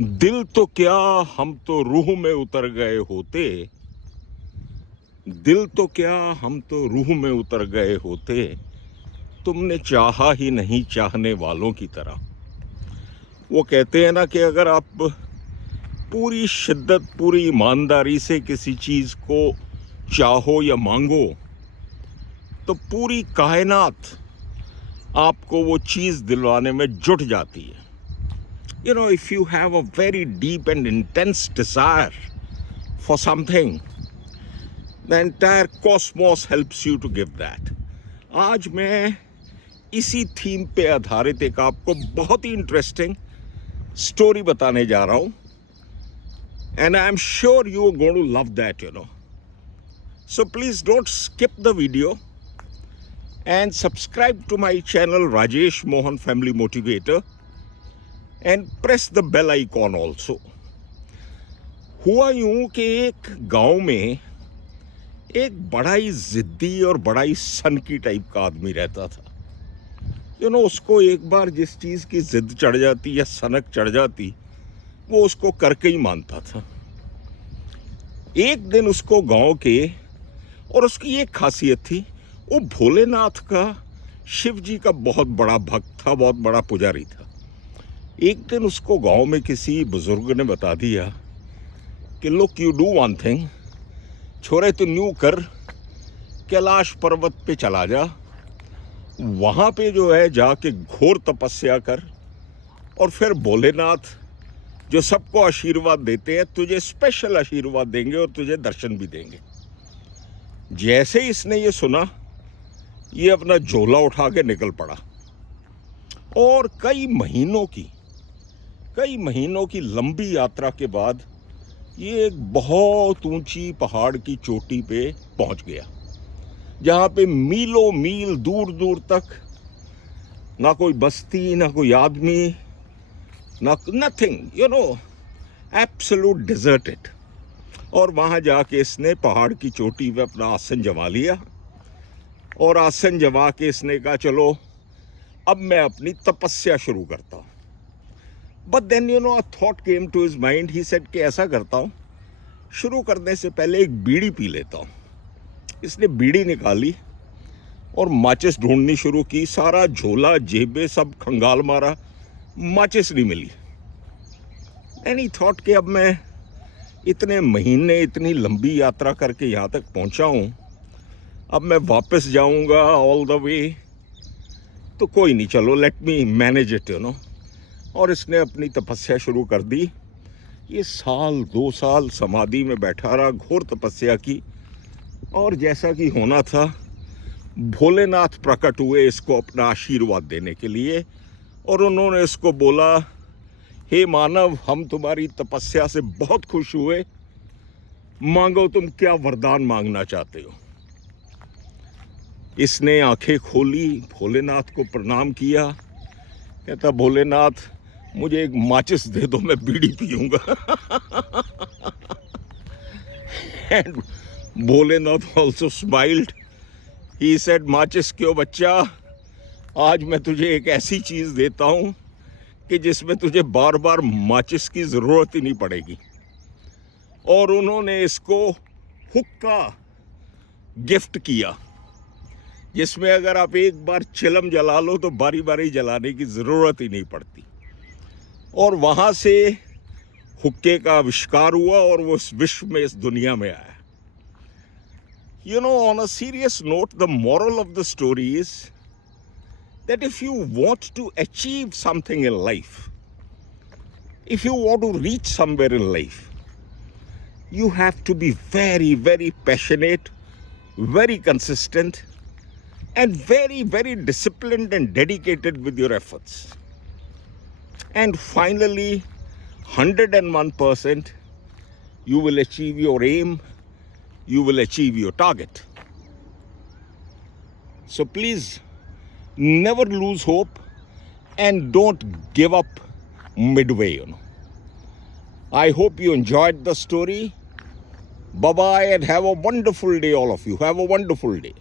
दिल तो क्या हम तो रूह में उतर गए होते, दिल तो क्या हम तो रूह में उतर गए होते, तुमने चाहा ही नहीं चाहने वालों की तरह। वो कहते हैं ना कि अगर आप पूरी शिद्दत पूरी ईमानदारी से किसी चीज़ को चाहो या मांगो तो पूरी कायनात आपको वो चीज़ दिलवाने में जुट जाती है। You know, if you have a very deep and intense desire for something, the entire cosmos helps you to give that. आज मैं इसी थीम पे आधारित एक आपको बहुत ही इंटरेस्टिंग स्टोरी बताने जा रहा हूँ, and I'm sure you are going to love that, you know. So please don't skip the video and subscribe to my channel Rajesh Mohan Family Motivator and press the bell icon also. हुआ यूं कि एक गांव में एक बड़ा ही जिद्दी और बड़ा ही सनकी टाइप का आदमी रहता था। उसको एक बार जिस चीज़ की जिद चढ़ जाती या सनक चढ़ जाती वो उसको करके ही मानता था। एक दिन उसको गांव के, और उसकी एक खासियत थी, वो भोलेनाथ का, शिव जी का बहुत बड़ा भक्त था, बहुत बड़ा पुजारी था। एक दिन उसको गांव में किसी बुजुर्ग ने बता दिया कि look, you do one thing, छोरे तो न्यू कर, कैलाश पर्वत पे चला जा, वहाँ पे जो है जाके घोर तपस्या कर, और फिर भोलेनाथ जो सबको आशीर्वाद देते हैं तुझे स्पेशल आशीर्वाद देंगे और तुझे दर्शन भी देंगे। जैसे ही इसने ये सुना, ये अपना झोला उठा के निकल पड़ा और कई महीनों की लंबी यात्रा के बाद ये एक बहुत ऊंची पहाड़ की चोटी पे पहुंच गया, जहाँ पे मीलों मील दूर दूर तक ना कोई बस्ती, ना कोई आदमी, नथिंग, एब्सोल्यूट डिजर्टेड। और वहाँ जाके इसने पहाड़ की चोटी पे अपना आसन जमा लिया, और आसन जमा के इसने कहा चलो अब मैं अपनी तपस्या शुरू करता हूँ। But then a thought came to his mind. He said कि ऐसा करता हूँ, शुरू करने से पहले एक बीड़ी पी लेता हूँ। इसने बीड़ी निकाली और माचिस ढूंढनी शुरू की। सारा झोला जेबे सब खंगाल मारा, माचिस नहीं मिली। एंड ही थॉट कि अब मैं इतने महीने इतनी लंबी यात्रा करके यहाँ तक पहुँचा हूँ, अब मैं वापस जाऊँगा ऑल द वे तो कोई नहीं, चलो लेट मी मैनेज इट, और इसने अपनी तपस्या शुरू कर दी। ये 1-2 साल समाधि में बैठा रहा, घोर तपस्या की, और जैसा कि होना था भोलेनाथ प्रकट हुए इसको अपना आशीर्वाद देने के लिए, और उन्होंने इसको बोला, हे मानव, हम तुम्हारी तपस्या से बहुत खुश हुए, मांगो तुम क्या वरदान मांगना चाहते हो। इसने आंखें खोली, भोलेनाथ को प्रणाम किया, कहता भोलेनाथ मुझे एक माचिस दे दो, मैं बीड़ी पीऊंगा। And Bholenath also smiled. He said, माचिस क्यों बच्चा, आज मैं तुझे एक ऐसी चीज़ देता हूँ कि जिसमें तुझे बार बार माचिस की ज़रूरत ही नहीं पड़ेगी। और उन्होंने इसको हुक्का गिफ्ट किया, जिसमें अगर आप एक बार चिलम जला लो तो बारी बारी जलाने की ज़रूरत ही नहीं पड़ती। और वहाँ से हुक्के का आविष्कार हुआ और वो इस विश्व में, इस दुनिया में आया। On a serious note, the moral of the story is that if you want to achieve something in life, if you want to reach somewhere in life, you have to be very, very passionate, very consistent, and very, very disciplined and dedicated with your efforts. And finally, 101%, you will achieve your aim, you will achieve your target. So please, never lose hope and don't give up midway. I hope you enjoyed the story. Bye-bye and have a wonderful day, all of you. Have a wonderful day.